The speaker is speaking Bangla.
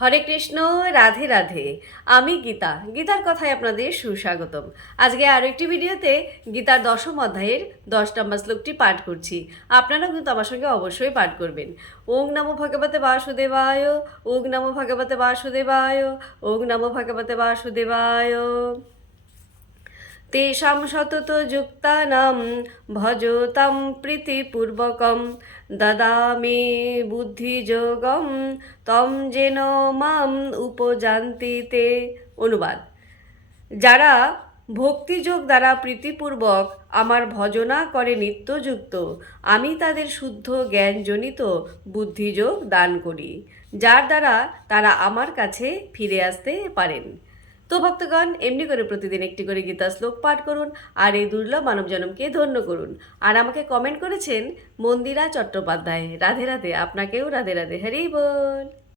হরে কৃষ্ণ, রাধে রাধে। আমি গীতার কথায় আপনাদের সুস্বাগতম। আজকে আরও একটি ভিডিওতে গীতার 10ম অধ্যায়ের 10 নম্বর শ্লোকটি পাঠ করছি। আপনারাও কিন্তু আমার সঙ্গে অবশ্যই পাঠ করবেন। ওং নমো ভগবতে বাসুদেবায়, ওং নমো ভগবতে বাসুদেবায়, ওং নমো ভগবতে বাসুদেবায়। তেষাং সতত যুক্তানাং ভজতাম প্রীতিপূর্বকম দদামি বুদ্ধিযোগম তম যেন মাম উপজান্তি তে। অনুবাদ: যারা ভক্তিযোগ দ্বারা প্রীতিপূর্বক আমার ভজনা করে নিত্যযুক্ত, আমি তাদের শুদ্ধ জ্ঞানজনিত বুদ্ধিযোগ দান করি, যার দ্বারা তারা আমার কাছে ফিরে আসতে পারেন। তো ভক্তগণ, এমনি করে প্রতিদিন একটি করে গীতা শ্লোক পাঠ করুন আর এই দুর্লভ মানব জনমকে ধন্য করুন। আর আমাকে কমেন্ট করেছেন মন্দিরা চট্টোপাধ্যায়। রাধে রাধে, আপনাকেও রাধে রাধে। হরি বল।